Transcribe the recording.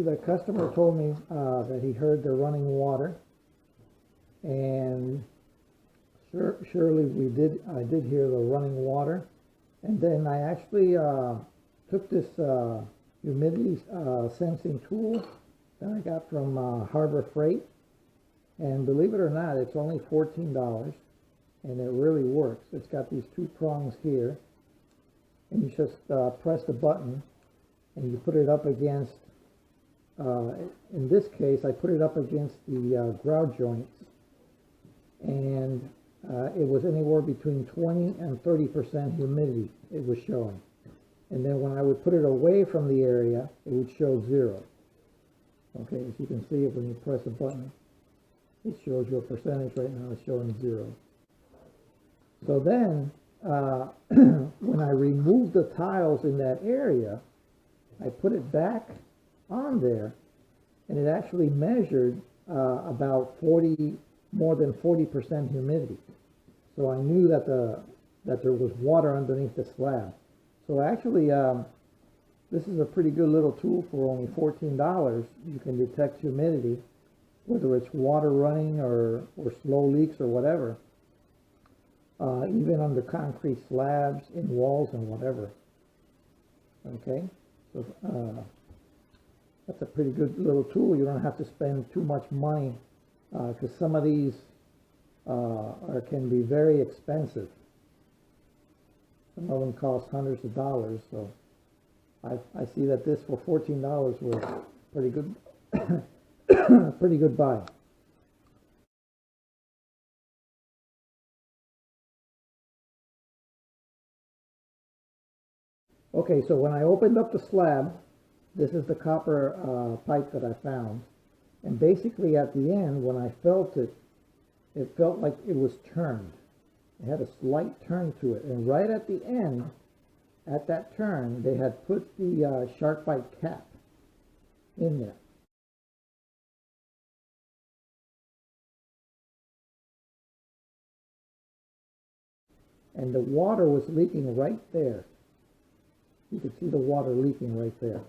actually, the customer told me that he heard the running water, and surely I did hear the running water. And then I actually took this humidity sensing tool that I got from Harbor Freight, and believe it or not, it's only $14, and it really works. It's got these two prongs here, and you just press the button and you put it up against, in this case I put it up against the grout joints, and it was anywhere between 20 and 30% humidity it was showing. And then when I would put it away from the area, it would show 0. Okay, as you can see, when you press a button, it shows you a percentage. Right now it's showing 0. So then when I removed the tiles in that area, I put it back on there, and it actually measured about more than 40% humidity. So I knew that there was water underneath the slab. So actually, this is a pretty good little tool for only $14. You can detect humidity, whether it's water running or slow leaks or whatever, even under concrete slabs, in walls and whatever. Okay, so that's a pretty good little tool. You don't have to spend too much money, because some of these can be very expensive. Some of them cost hundreds of dollars, so I see that this for $14 was pretty good, pretty good buy. Okay, so when I opened up the slab, this is the copper pipe that I found, and basically at the end, when I felt it, it felt like it was turned. It had a slight turn to it, and right at the end, at that turn, they had put the shark bite cap in there. And the water was leaking right there. You could see the water leaking right there.